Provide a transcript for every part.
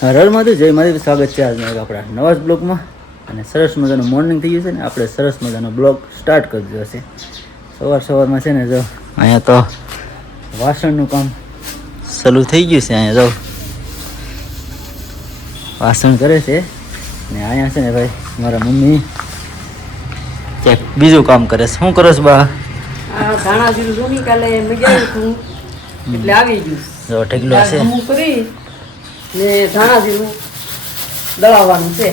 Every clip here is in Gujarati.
હર મહાદેવ, જય મહાદેવ. સ્વાગત છે આજના એક આપણા નવા જ બ્લોગમાં. અને સરસ મજાનું મોર્નિંગ થઈ ગયું છે ને આપણે સરસ મજાનો બ્લોગ સ્ટાર્ટ કરી દીધો છે. સવારમાં છે ને જો અહીંયા તો વાસણનું કામ ચાલુ થઈ ગયું છે. અહીંયા જો વાસણ કરે છે ને અહીંયા છે ને ભાઈ મારા મમ્મી ક્યાંક બીજું કામ કરે છે. શું કરો છો બા? ધાણા જીરું રૂમી કાલે મગાવ્યું એટલે આવી ગયું. જો ઢગલો છે ને ધાણા જીરું દળાવવાનું છે.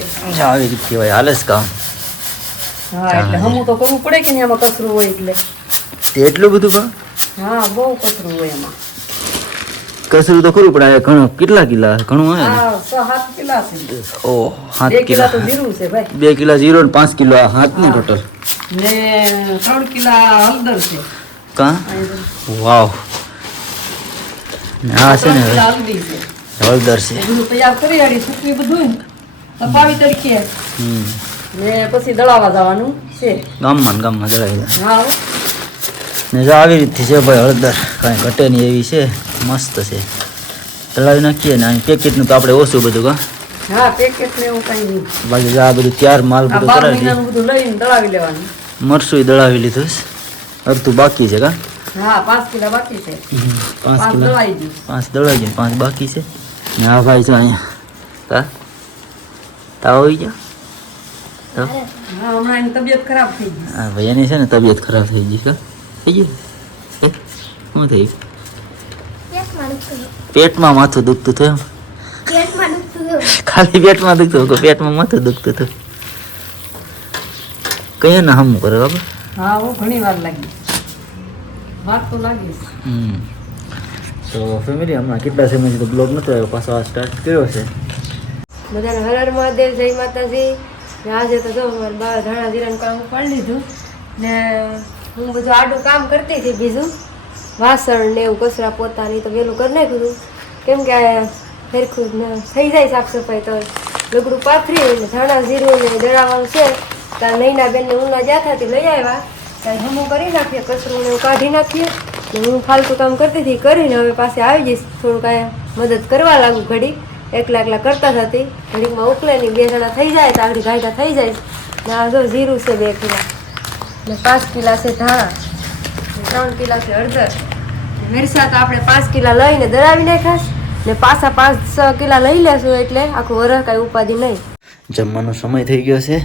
આવી રીતે ભાઈ હાલે છે કામ. હા એટલે હમું તો કરવું પડે કે નહીં, આમાં કચરું હોય એટલે. એટલું બધું બા? હા બહુ કચરું હોય એમાં. કસરું તો કરવું પડે. ઘણું કેટલા કિલા ઘણું હોય ને? 6-7 કિલા છે. ઓ 7 2 કિલા તો જીરું છે ભાઈ. 2 કિલા જીરો ને 5 કિલો હાથ ને ટોટલ ને 3 કિલા હળદર છે. કા વાવ. હા છે ને હળદી છે, હળદર છે. બધું તૈયાર કરી આડી સૂકવી બધું તપાવી તડકે ને પછી દળાવા જવાનું છે. ગામમાં દળાવી દે. હા ને જો આવી રીતથી છે ભાઈ હળદર, કાંઈ ઘટે નહીં એવી છે, મસ્ત છે. દળાવી નાખીએ ને પેકેટનું તો આપણે ઓછું બધું કા. હા પેકેટ ને એવું કઈ નહીં. બાકી આ બધું ત્યાર માલ બધું 12 કરાવી મહિનાનું બધું લઈને દળાવી લેવાનું. મરસું દળાવી લીધું છે, અડધું બાકી છે કા. હા 5 કિલા બાકી છે. 5 કિલો દળાઈ ગયું. 5 દળાઈ ગયા, 5 બાકી છે. ને આ ભાઈ છે અહીંયા કા તાવ આવી ગયા. હા હમણાં એની તબિયત ખરાબ થઈ ગઈ. હા ભાઈ એની છે ને તબિયત ખરાબ થઈ ગઈ કા. થઈ ગઈ શું થઈ? પેટમાં માથું દુખતું હતું એમ? ખાલી પેટમાં દુખતું હતું? પેટમાં માથું દુખતું હતું. કઈ ના હમ કરે બાબા? હા હું ઘણી વાર લાગી. વાર તો લાગી. તો ફેમિલી હમણાં કેટલા સમયથી તો બ્લોગ નતો આવ્યો, પાછો આ સ્ટાર્ટ કર્યો છે. બધાને હર હર મહાદેવ, જય માતાજી. ને આજે તો જો મારે બહાર ધાણા જીરાનું કામ ઉપાડી લીધું ને હું બધું આડું કામ કરતી હતી. બીજું વાસણ ને એવું કચરા પોતાની તો વહેલું કરી નાખ્યું કેમ કે ફેરખું થઈ જાય સાફ સફાઈ. તો લગડું પાથરી ને ધાણા જીરું ને દળાવવાનું છે. ત્યાં નૈના બેનને ઊંઘા જ્યાં થતી લઈ આવ્યા ત્યાં હમું કરી નાખીએ, કચરું ને એવું કાઢી નાખીએ. ને હું ફાલતુ કામ કરતી હતી કરીને હવે પાસે આવી જઈશ. થોડું કાંઈ મદદ કરવા લાગુ. ઘડી એકલા કરતા હતી, ઘડીમાં ઉકલે નહીં 2 જણા થઈ જાય તો આગળ ગાયકા થઈ જાય. ને આ જો જીરું છે 2 કિલા ને 5 કિલા છે ધાણા ને 3 કિલા છે હળદર. મિરસા તો આપણે 5 કિલા લઈને દળાવી નાખાશ ને પાછા 5-6 કિલા લઈ લેશું એટલે આખું વરસ કાંઈ ઉપાધિ નહીં. જમવાનો સમય થઈ ગયો છે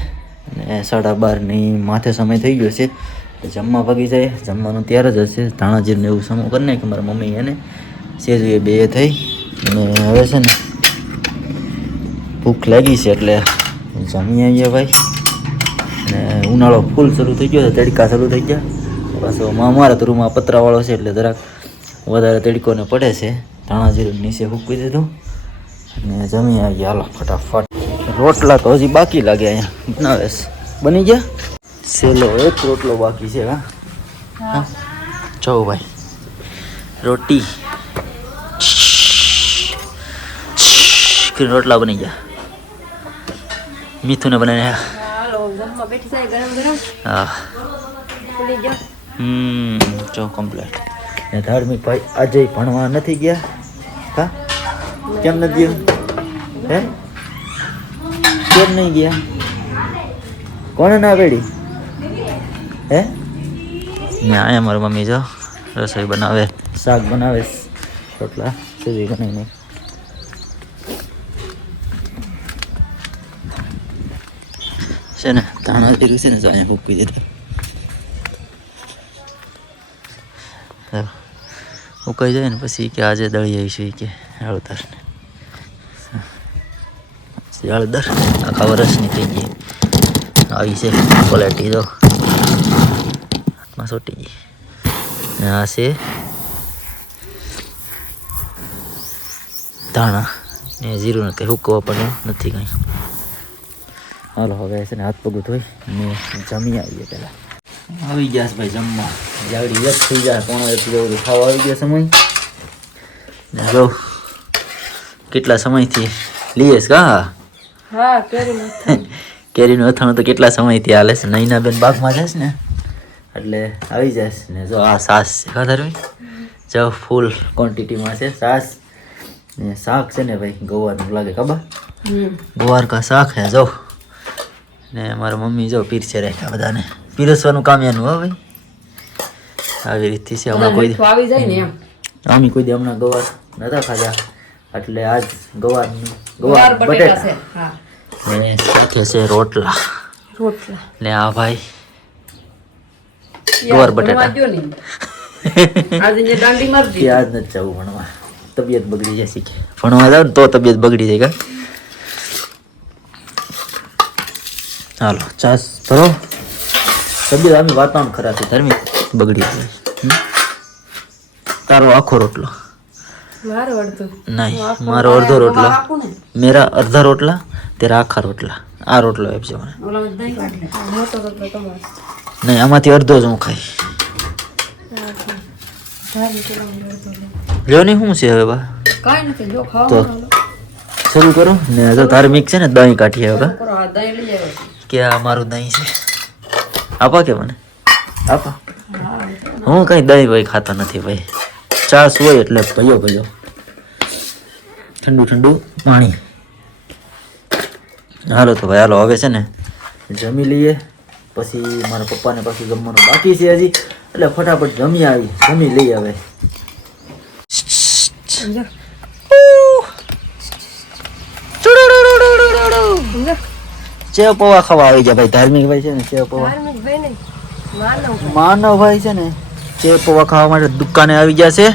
ને 12:30 માથે સમય થઈ ગયો છે. જમવા ભાગી જાય. જમવાનું ત્યારે જ હશે. ધાણા જીરું ને એવું સમૂહ કરી નાખે મારા મમ્મી એને સેજુ એ 2 થઈ. અને હવે છે ને ભૂખ લાગી છે એટલે જમી આવીએ ભાઈ. ને ઉનાળો ફૂલ શરૂ થઈ ગયો છે, તડકા શરૂ થઈ ગયા. પાછો અમારા તો રૂમમાં પતરાવાળો છે એટલે જરાક વધારે તડકોને પડે છે. ધાણા જીરું નીચે મૂકી દીધું અને જમી આવીએ. હાલો ફટાફટ. રોટલા તો હજી બાકી લાગે અહીંયા બનાવે છે. બની ગયા? સેલો એક રોટલો બાકી છે. હા જો ભાઈ રોટી રોટલા બની ગયા. મીઠું ને બનાવ્યા. હા જો કમ્પ્લીટ. ને ધાર્મિક ભાઈ આજે ભણવા નથી ગયા હા? કેમ નથી ગયા? હે કેમ નહીં ગયા? કોને ના પેડી હે? ને અહીંયા મારી મમ્મી જો રસોઈ બનાવે, શાક બનાવે, રોટલા સીધી બનાવીને છે ને ધાણા જીરું છે ને જો અહીંયા મૂકી દીધું. ઉકાઈ જાય ને પછી કે આજે દળી આવીશું કે હળદર ને હળદર આખા વર્ષની થઈ ગઈ આવી છે ક્વોલિટી. જો હાથમાં સોટી ગઈ. ને આ છે ધાણા ને જીરું કંઈ હુકવા પણ નથી કંઈ. હાલો હવે છે ને હાથ પગ ધોઈ ને જમી આવીએ. પહેલાં આવી ગયા ભાઈ જમવા. જાગડી વ્યસ્ત થઈ જાય. 1:30 ખાવા આવી ગયા સમય. ને જો કેટલા સમયથી લઈએ છે કા. હા કેરીનું અથાણું તો કેટલા સમયથી હાલે છે. નૈના બેન બાગમાં જશે ને એટલે આવી જશે. ને જો આ સાસ છે ખબર જો ફૂલ ક્વોન્ટિટીમાં છે સાસ. ને શાક છે ને ભાઈ ગવારનું લાગે ખબર ગવાર કા શાક હે જો ને મારા મમ્મી જો પીરસે રાખ્યા બધાને પીરસવાનું કામ એનું હો ભાઈ આવી રીતથી છે હમણાં કોઈ આવી જાય ને એમ અમે કોઈ દી હમણાં ગવાર નતા ખાધા એટલે આજ ગવાર ગવાર બટેટા છે બટેટા હા ને સાથે છે રોટલા રોટલા ને આ ભાઈ ગવાર બટેટા ગયો ને આજે ને દાંડી મારજી કે આજ નથી જવું ભણવા તબિયત બગડી જાય શીખે ભણવા જાવ ને તો તબિયત બગડી જાય કા હાલો ચાસ ભરો તબિયત આમ વાતાવરણ ખરાબ છે ધર્મી બગડી જાય તારો આખો રોટલો મારો અડધું નહીં મારો અડધો રોટલો મેરા અડધા રોટલા તેરા આખા રોટલા આ રોટલો આપજો મને ઓલા દહીં કાઢ લે મોટો રોટલો તમારો નહીં આમાંથી અડધો જ હું ખાઈ ધારી પેલા અડધો લે. લ્યો નહીં શું છે હવે બા કાઈ નથી જો તો ખાવાનું શરૂ કરો ને જો ધાર્મિક છે ને દહીં કાઢીએ હવે કરો આ દહીં લઈ આવે કે આ મારું દહીં છે આપા કે મને આપા હું કઈ દહીં ભાઈ ખાતા નથી ભાઈ છાશ હોય એટલે ભયો ભયો ઠંડુ ઠંડુ પાણી હાલો તો ભાઈ હાલો હવે છે ને જમી લઈએ પછી મારા પપ્પાને પાછું જમવાનું બાકી છે હજી એટલે ફટાફટ જમી લઈએ હવે સમજો ચેવ પૌવા ખાવા આવી જાય ભાઈ ધાર્મિક ભાઈ છે ને ચેવ પૌવા ધાર્મિક ભાઈ નહીં માનવ માનવ ભાઈ છે ને ચેવ પૌવા ખાવા માટે દુકાને આવી ગયા છે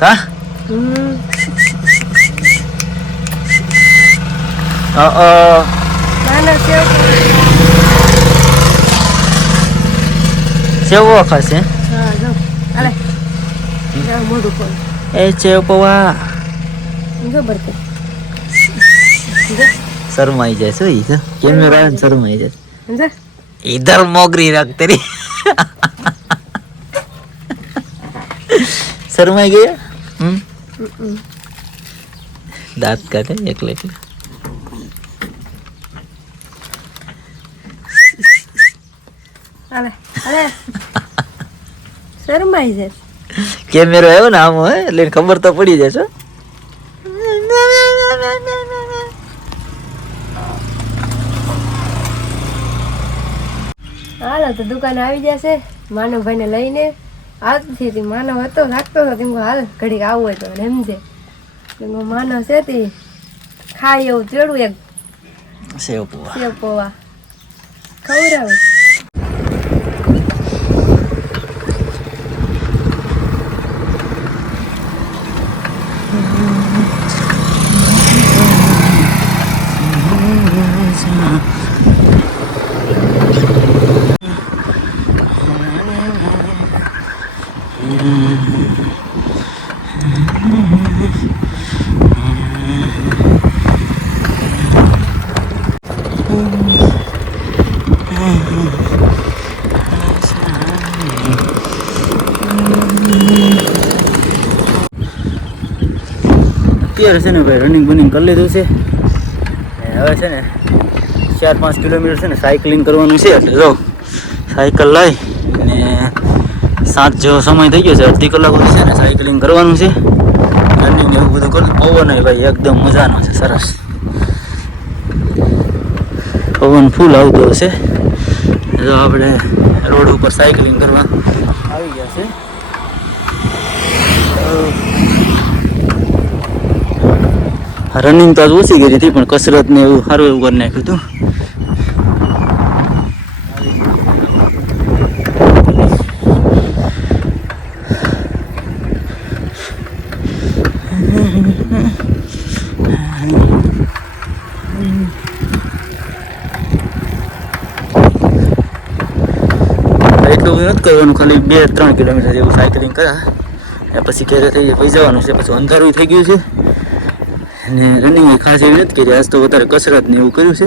કા માનવ સેવ ચેવ પૌવા ખાશે હા જો અલે મોઢું ખોલ એ ચેવ પૌવા જો બરકે શરમાઈ જાય શું ઈ કેમેરા શરમાઈ જાય સમજો इधर मोगरी रख तेरी शर्मा गया दांत काटे एकले एकले અલે અલે શરમાઈ જાય કેમેરો આવ્યો ને આમ હોય એટલે ખબર તો પડી જશે હાલો તો દુકાને આવી જશે માનવભાઈને લઈને આવતી હતી માનવ હતો લાગતો હતો તેમ હાલ ઘડીક આવું હોય તો સમજે માનવ છે તે ખાય એવું ચડવું એક સેવ પૌવા સેવ પૌવા ખવડાવું અત્યારે છે ને ભાઈ રનિંગ બનિંગ કરી લીધું છે હવે છે ને 4-5 કિલોમીટર છે ને સાયકલિંગ કરવાનું છે એટલે જો સાયકલ લઈ ને 7 જેવો સમય થઈ ગયો છે અડધી કલાક સુધી છે ને સાયકલિંગ કરવાનું છે રનિંગ એવું બધું કરું પવન ભાઈ એકદમ મજાનો છે સરસ પવન ફૂલ આવતો હશે જો આપણે રોડ ઉપર સાયકલિંગ કરવા આવી ગયા છે રનિંગ તો આજ ઓછી કરી હતી પણ કસરત ને એવું સારું એવું કરી નાખ્યું હતું એટલું બધું નથી કરવાનું ખાલી 2-3 કિલોમીટર જેવું સાયકલિંગ કર્યા પછી ઘરે થઈ પછી જવાનું છે પછી અંધારું થઈ ગયું છે અને રનિંગ ખાસ એવી નથી કરી આજ તો વધારે કસરત ને એવું કર્યું છે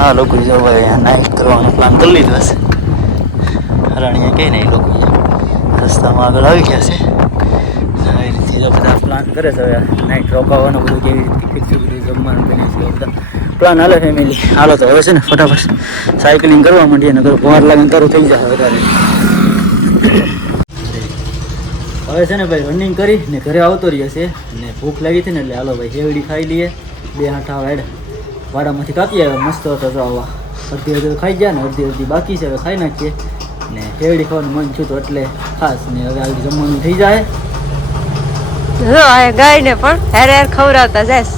આ લોકો જો ભાઈ નાઇટ કરવાનો પ્લાન કરી લીધો હશે હરાણીયા કહે ને એ લોકો રસ્તામાં આગળ આવી ગયા છે. આવી રીતે જો બધા પ્લાન કરે છે. હવે નાઇટ રોકાવાનું બધું કેવી રીતે ફિક્સ બધું જમવાનું બને છે એ બધા પ્લાન હાલે ફેમિલી. હાલો તો હવે છે ને ફટાફટ સાયકલિંગ કરવા માંડીએ ને વાર લાગે તારું થઈ જશે વધારે. હવે છે ને ભાઈ રનિંગ કરી ને ઘરે આવતો રહીએ છે ને ભૂખ લાગી હતી ને એટલે હાલો ભાઈ હેવડી ખાઈ લઈએ. 2 હાંઠા વાડામાંથી કાપી આવ્યા મસ્ત હતો તો આવા અડધી ખાઈ ગયા ને અડધી બાકી છે. હવે ખાઈ નાખીએ ને હેવડી ખાવાનું મન છું તો એટલે ખાસ ને હવે આગળ જમવાનું થઈ જાય. જો આ ગાયને પણ હેર હેર ખવડાવતા જઈશ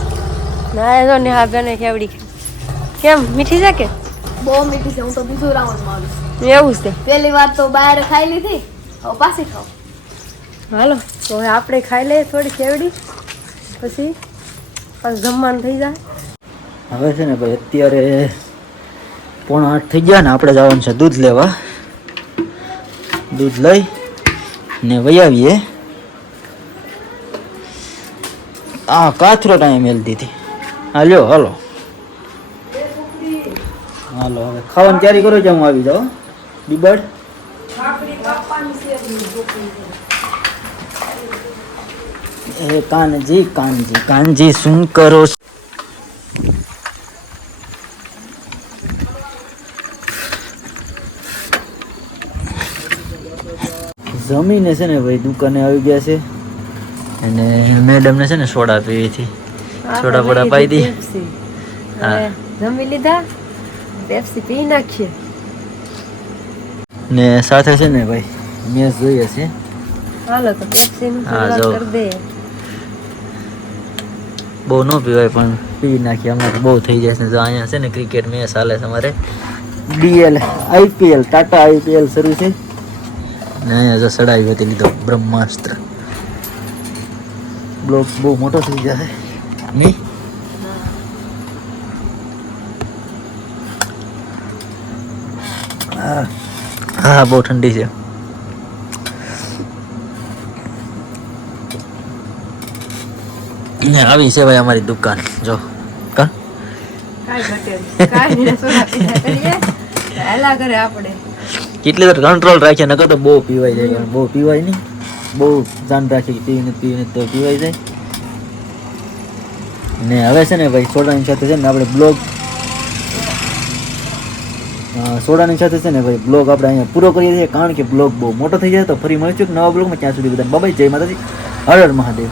ના જો ને હા બેને કેવડી કેમ મીઠી છે કે બહુ મીઠી છે. હું તો બીજું રાઉન્ડ માં એવું છે. પહેલી વાર તો બહાર ખાઈ લીધી, હવે પાછી ખાવ. હાલો તો હવે આપણે ખાઈ લઈએ થોડી કેવડી પછી જમવાનું થઈ જાય. હવે છે ને ભાઈ અત્યારે 7:45 થઈ ગયા ને આપણે જવાનું છે દૂધ લેવા. દૂધ લઈ ને વહી આવીએ. આ કાથરો ટાઈમ મેલ દીધી. હાલો હાલો હાલો હવે ખાવાની તૈયારી કરો. હું આવી જાઓ બીબડ. એ કાનજી કાનજી કાનજી શું કરો? જમીને છે ને ભાઈ દુકાને આવી ગયા છે અને મેડમને છે ને સોડા પીવી હતી. સોડા બોડા પાઈ દી. હવે જમી લીધા પેપ્સી પી નાખીએ ને સાથે છે ને ભાઈ મેચ જોઈએ છે. હાલો તો પેપ્સી નું હા, શરૂઆત જો. કરી દે. બહુ ન પીવાય પણ પી નાખીએ. અમારે બહુ થઈ જાય છે. જો અહીંયા છે ને ક્રિકેટ મેચ ચાલે છે અમારે. BL IPL ટાટા IPL શરૂ છે ને અહીંયા જો સડાઈ હતી લીધો બ્રહ્માસ્ત્ર. બ્લોક બહુ મોટો થઈ જાય નહીં. હા બહુ ઠંડી છે. ને આવી છે ભાઈ અમારી દુકાન. જો કા કાંઈ ઘટે નહીં. કાંઈ નહીં, સોડા પીધા કરીએ હેલા કરે આપણે. કેટલી વાર કંટ્રોલ રાખીએ નકર તો બહુ પીવાઈ જાય. બહુ પીવાય નહીં. બહુ ધ્યાન રાખીએ કે પીવીને તો પીવાઈ જાય. ને હવે છે ને ભાઈ સોડાની સાથે છે ને આપણે બ્લોગ સોડાની સાથે છે ને ભાઈ બ્લોગ આપણે અહીંયા પૂરો કરીએ છીએ કારણ કે બ્લોગ બહુ મોટો થઈ જાય. તો ફરી મળીશું એક નવા બ્લોગમાં. ત્યાં સુધી બધા બાય જય માતાજી. હર હર મહાદેવ.